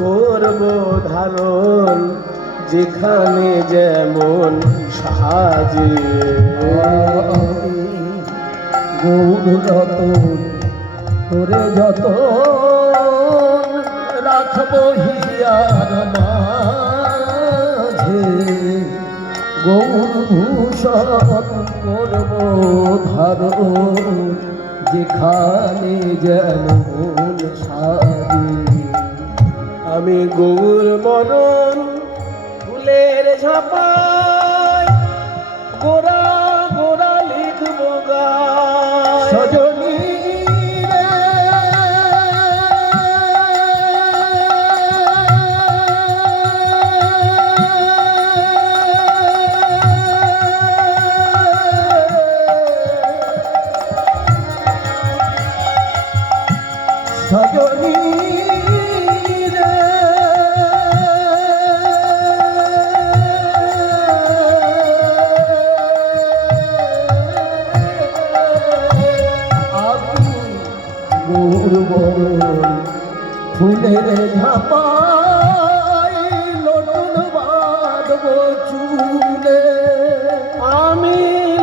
করব ধারণ যেখানে যেমন সাজে গৌর রতন করে যত রাখবো হিয়ার মাঝে গৌর ভূষণ করব ধারণ যেখানে যেমন সাজে আমি গৌর বরণ ফুলের ঝাপায় গোরা গোরা লিখব গায় সজনী রে সজনী ফুলের ঝাপায় লটন বাঁধব চুলে আমি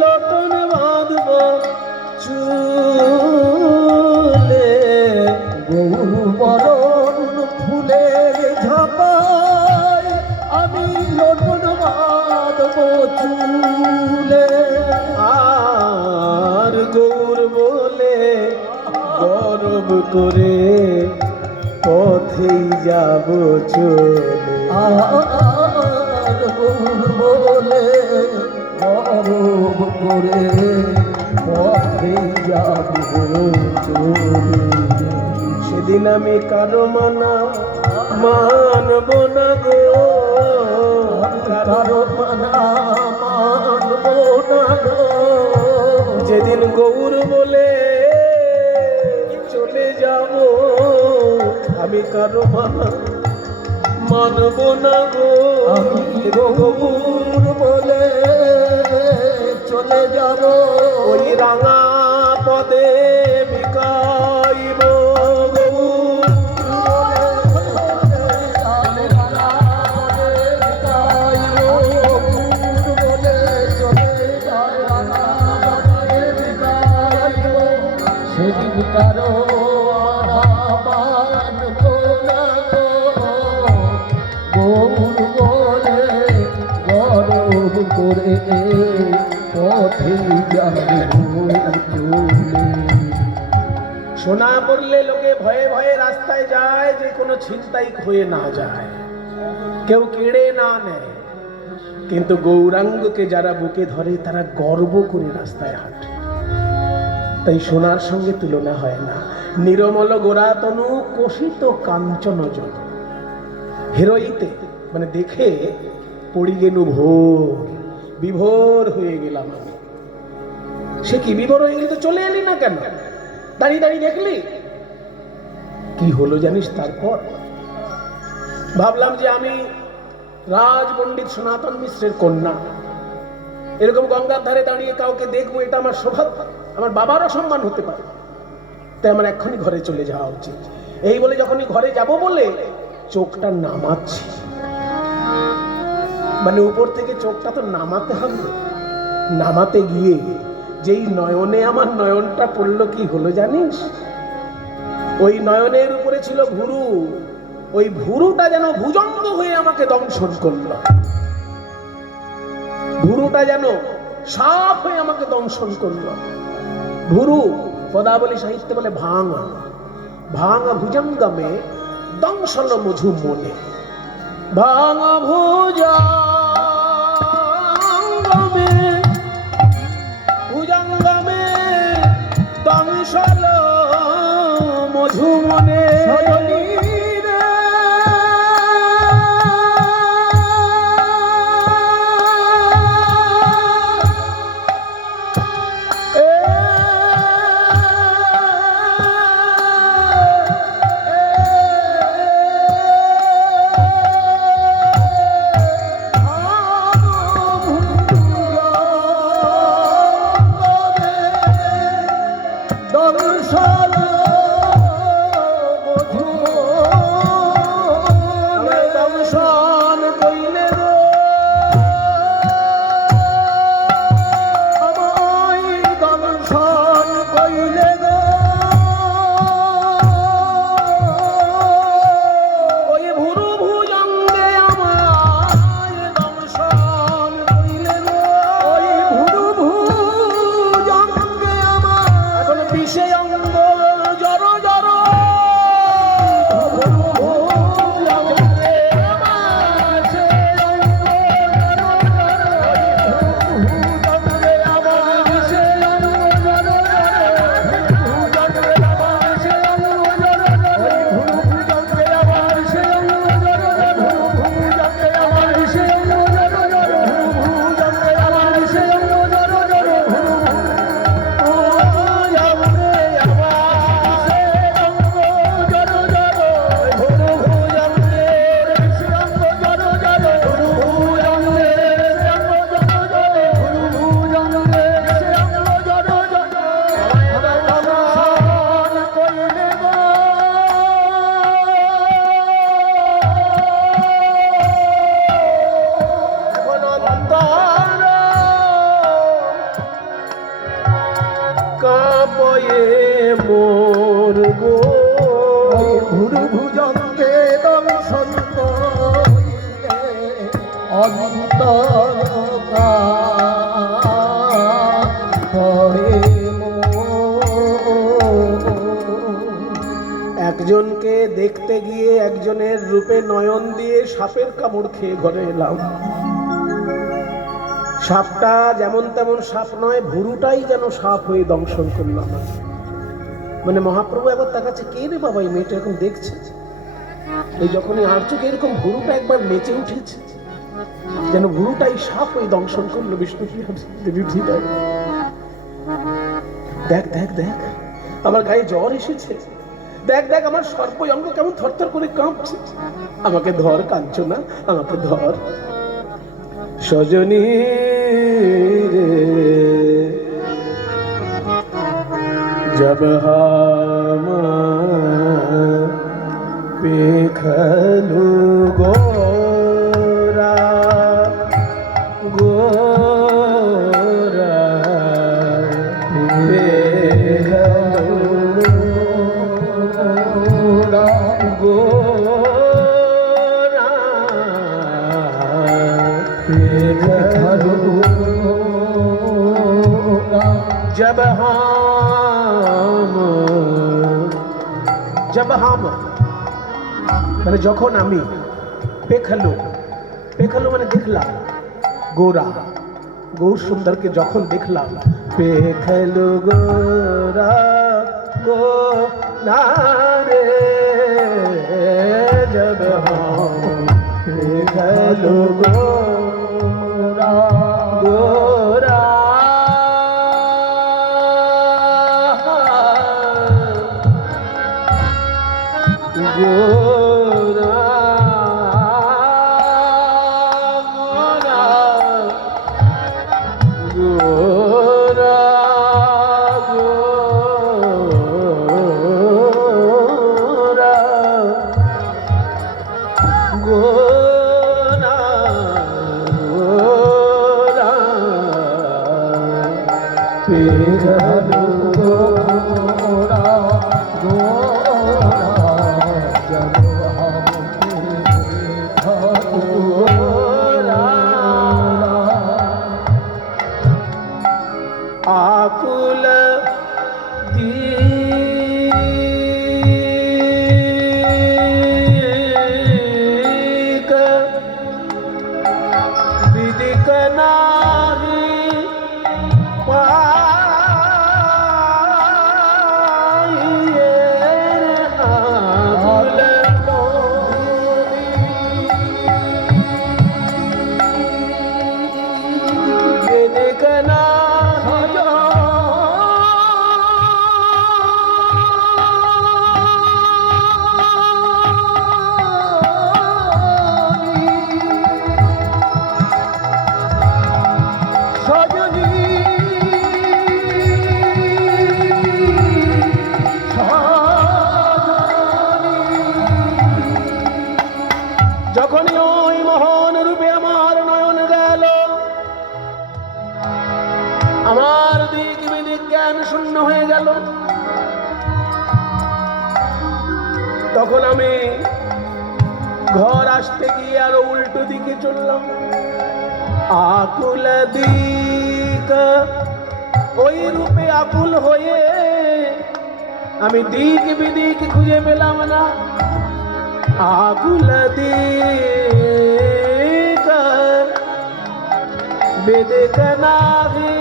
লটন বাঁধব চুলে গৌর বরণ ফুলের ঝাপায় আমি লটন বাঁধব চুলে আর গৌর বলে গর্ব করে পথেই যাব চলে আর গৌর বলে গর্ব করে পথে যাব চলে সেদিন আমি কারো মানব না গো কারো মানব না গো যেদিন গৌর বলে চলে যাব আমি কারো মানব না গো আমি গৌর বলে চলে যাব ওই রাঙা পদে বিকাইব সেদিন কারো গৌর বলে গরব করে পথে যাবে সোনা পড়লে লোকে ভয়ে ভয়ে রাস্তায় যায় যে কোনো ছিনতাই হয়ে না যায়, কেউ কেড়ে না নেয়। কিন্তু গৌরাঙ্গকে যারা বুকে ধরে তারা গর্ব করে রাস্তায় হাঁটে। তাই সোনার সঙ্গে তুলনা হয় না। নিরমল গোরাতনু কোষিত কাঞ্চন জন হেরোইতে মানে দেখে পড়ি গেলু ভোর, বিভোর হয়ে গেলাম আমি। সে কি বিভোর হয়ে গেলি? তো চলে এলি না কেন? দাঁড়িয়ে দাঁড়িয়ে দেখলি কি হলো জানিস? তারপর ভাবলাম যে আমি রাজ পণ্ডিত সনাতন মিশ্রের কন্যা, এরকম গঙ্গার ধারে দাঁড়িয়ে কাউকে দেখবো, এটা আমার সৌভাগ্য, আমার বাবারও সম্মান হতে পারে। তাই আমার এক্ষুনি ঘরে চলে যাওয়া উচিত। এই বলে যখনই ঘরে যাব বলে চোখটা নামাচ্ছি, মানে উপর থেকে চোখটা তো নামাতে হবে। নামাতে গিয়ে যেই নয়নে আমার নয়নটা পড়লো, কি হলো জানিস? ওই নয়নের উপরে ছিল ভুরু। ওই ভুরুটা যেন ভুজঙ্গ হয়ে আমাকে দংশন করলো। ভুরুটা যেন সাপ হয়ে আমাকে দংশন করলো। ভুরু পদাবলী সাহিত্যে বলে ভাঙা। ভাঙা ভুজঙ্গমে দংশন মধু মনে। ভাঙা ভুজঙ্গমে ভুজঙ্গমে দংশন মধু মনে। গৌর ভুজঙ্গে দংশন করিলে অন্তরকা একজনকে দেখতে গিয়ে একজনের রূপে নয়ন দিয়ে সাপের কামড় খেয়ে ঘরে এলাম। সাপটা যেমন তেমন সাপ নয়, ভুরুটাই যেন সাপ হয়ে দংশন করলাম। মানে মহাপ্রভু একবার তাকাচ্ছে, কে রে বাবা এই মেয়েটা এখন দেখছে, এই যখনই আর চোখে এরকম ভুরুটা একবার নেচে উঠেছে, যেন ভুরুটাই সাপ হয়ে দংশন করলো বিষ্ণু দেবীর হৃদয়। দেখ দেখ দেখ আমার গায়ে জ্বর এসেছে, দেখ দেখ আমার সর্বঙ্গ কেমন থরথর করে কাঁপছে, আমাকে ধর কাঞ্চনা, আমাকে ধর সজনী রে। जब हम देखलू गोरा गोरा देखलू गोरा गोरा देखलू जब हम মানে যখন আমি পেখালু, পেখালু মানে দেখলাম, গোরা গৌর সুন্দরকে যখন দেখলাম, পেখালু গোরা গোরা রে जब हम পেখালু গোরা গোরা गोरा गोरा गोरा गोरा गोरा गोरा पेघलू गोरा गोरा जब हम आकुल दीक विदिक नाही पाइए आकुल विदिक যখনই ওই মহান রূপে আমার নয়ন গেল, আমার দিক বিদিক জ্ঞান শূন্য হয়ে গেল। তখন আমি ঘর আসতে গিয়ে আরো উল্টো দিকে চললাম। আকুল দিক, ওই রূপে আকুল হয়ে আমি দিক বিদিক খুঁজে পেলাম না। आकुल दीक विदिक नाही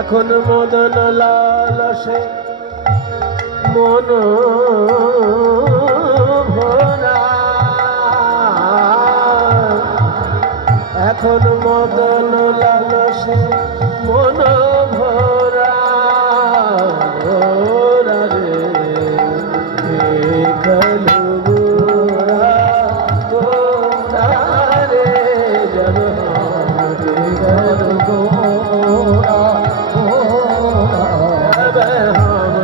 এখন মদন লালসে মন ভরা, এখন মদন লালসে মন ভরা গোরা রে পেখালু গোরা গোরা রে जब हम पेखालू गोरा गोरा जब हम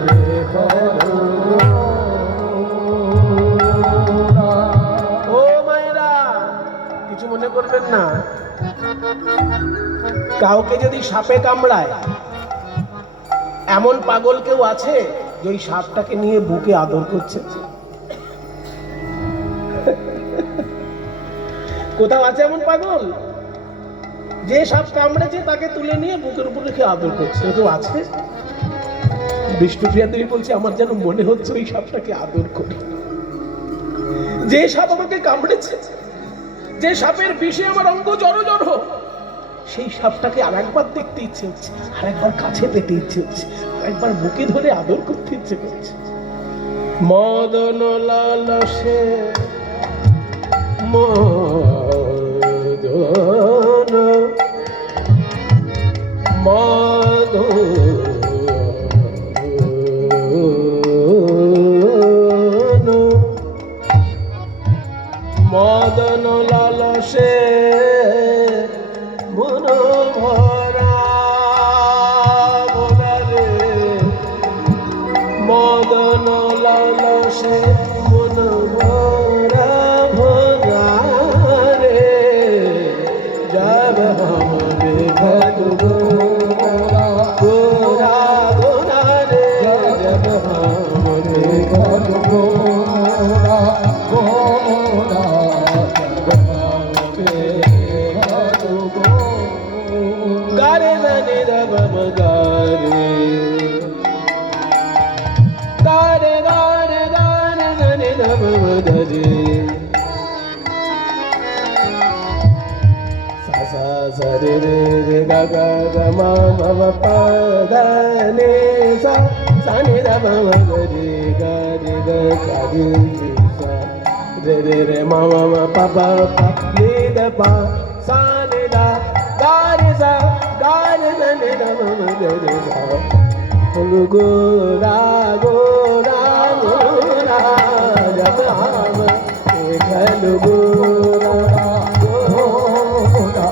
पेखालू গোরা। ও মায়েরা কিছু মনে করবেন না, কাউকে যদি সাপে কামড়ায়, এমন পাগল কেউ আছে যে ওই সাপটাকে নিয়ে বুকে আদর করছে? কোথাও আছে এমন পাগল যে সাপ কামড়েছে তাকে তুলে নিয়ে বুকের উপর রেখে আদর করছে? কেউ আছে? বিষ্ণুপ্রিয়া দেবী বলছে, আমার যেন মনে হচ্ছে ওই সাপটাকে আদর করি। যে সাপ আমাকে কামড়েছে, যে সাপের বিষে আমার অঙ্গ জড়, সেই সাপটাকে আর একবার দেখতে ইচ্ছে হচ্ছে, আর একবার কাছে পেতে ইচ্ছে হচ্ছে, আর একবার বুকে ধরে আদর করতে ইচ্ছে করছে। মদন লালসে মদন মদন লালসে মন ভরা রে, মদন লালসে মন ভরা রে, জব हम बेखत गोरा गोरा गोरा रे, जब हम बेखत गोरा गोरा, गारे नने रबम गारे, गारे गारे गारे नने रबम धरे, सा सा सा रे रे रे गा गा गा मा मा मा पा धा ने सा सा ने रबम गरे गा रे गा गा रे सा रे रे रे मा मा मा पा पा पा ने द पा सा ने दा गा रे सा गा रे सा ने रबम गरे सा, गोरा गोरा गोरा, जब हम देखल गोरा गोरा,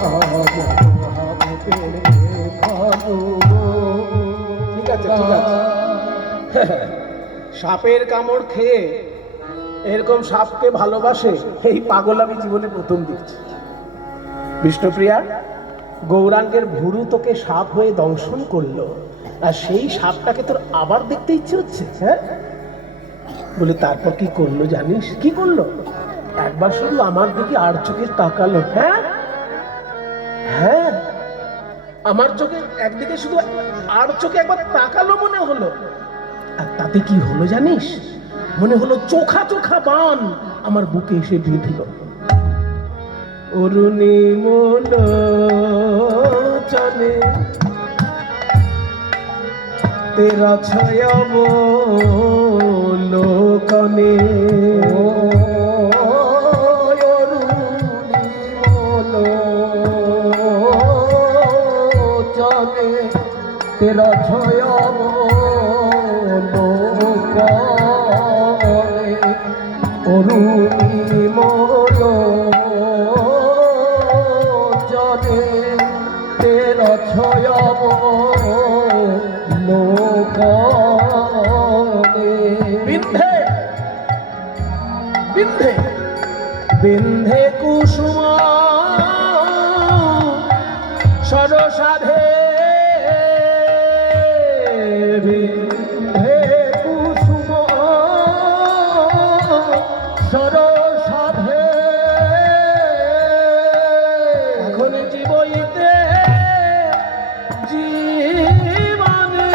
ঠিক আছে ঠিক আছে। সাপের কামড় খেয়ে এরকম সাপকে ভালোবাসে এই পাগল আমি জীবনে প্রথম দেখছি। বিষ্ণুপ্রিয়া, গৌরাঙ্গের ভুরু তোকে সাপ হয়ে দংশন করলো, আর সেই সাপটাকে তোর আবার দেখতে ইচ্ছে হচ্ছে? হ্যাঁ বলে, তারপর কি করলো জানিস? কি করলো? একবার শুধু আমার দিকে আর চোখে তাকালো। হ্যাঁ হ্যাঁ, আমার চোখে একদিকে শুধু আর চোখে একবার তাকালো মনে হলো, আর তাতে কি হলো জানিস? মনে হলো চোখা চোখা বান আমার বুকে এসে বিঁধল। অরুণী মোলোচনে তেরা ছয়ব লোকনে, অরুণী মোলোচনে তেরা ছয়ব লোকনে, অরুণী মোলোচনে তেরা ছয়ব লোকনে, বিন্ধে বিন্ধে বিন্ধে কুসুম সরসাধে, বিন্ধে কুসুম সরসাধে, এখন জীবইতে জীবনে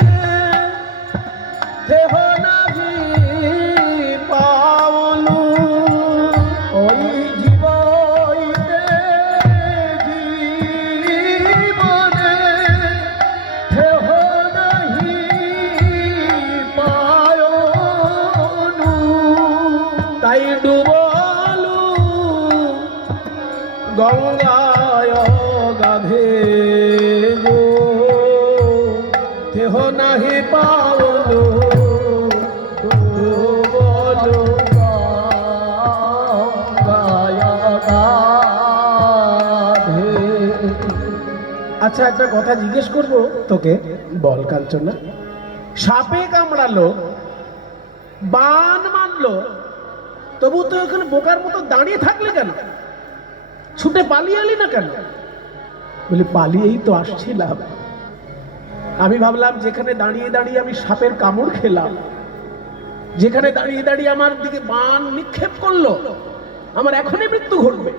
দেহ নাহি পাওলু, ওই জীবইতে জীবনে দেহ নাহি পায়নু, তাই ডুবলু গঙ্গায় গাধে গো, দেহ নাহি পাওলু ডুবলু। আচ্ছা, একটা কথা জিজ্ঞেস করব তোকে, বল কাঞ্চনা। সাপে কামড়ালো, বান মারলো, তবু তো ওখানে বোকার মতো দাঁড়িয়ে থাকলে কেন? ছুটে পালিয়ে এলি না কেন? বলে পালিয়েই তো আসছিলাম। আমি ভাবলাম যেখানে দাঁড়িয়ে দাঁড়িয়ে আমি সাপের কামড় খেলাম, যেখানে দাঁড়িয়ে দাঁড়িয়ে আমার দিকে বাণ নিক্ষেপ করলো, আমার এখনই মৃত্যু ঘটবে,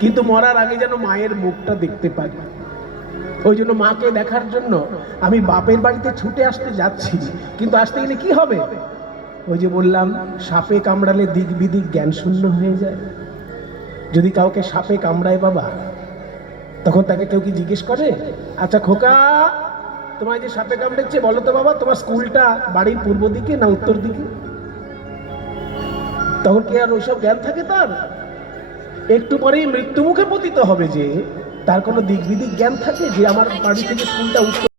কিন্তু মরার আগে যেন মায়ের মুখটা দেখতে পাই। ওই জন্য মাকে দেখার জন্য আমি বাপের বাড়িতে ছুটে আসতে যাচ্ছি। কিন্তু আসতে গেলে কি হবে? ওই যে বললাম, সাপে কামড়ালে দিক বিদিক জ্ঞান শূন্য হয়ে যায়। যদি কাউকে সাপে কামড়ায় বাবা, তখন তাকে কেউ কি জিজ্ঞেস করে, আচ্ছা খোকা, তোমায় যে সাপে কামড়েছে বলো তো বাবা, তোমার স্কুলটা বাড়ির পূর্ব দিকে না উত্তর দিকে? তখন কি আর ওইসব জ্ঞান থাকে তার? একটু পরেই মৃত্যু মুখে পতিত হবে, যে তার কোনো দিক বিদিক জ্ঞান থাকে যে আমার বাড়ি থেকে স্কুলটা উত্তর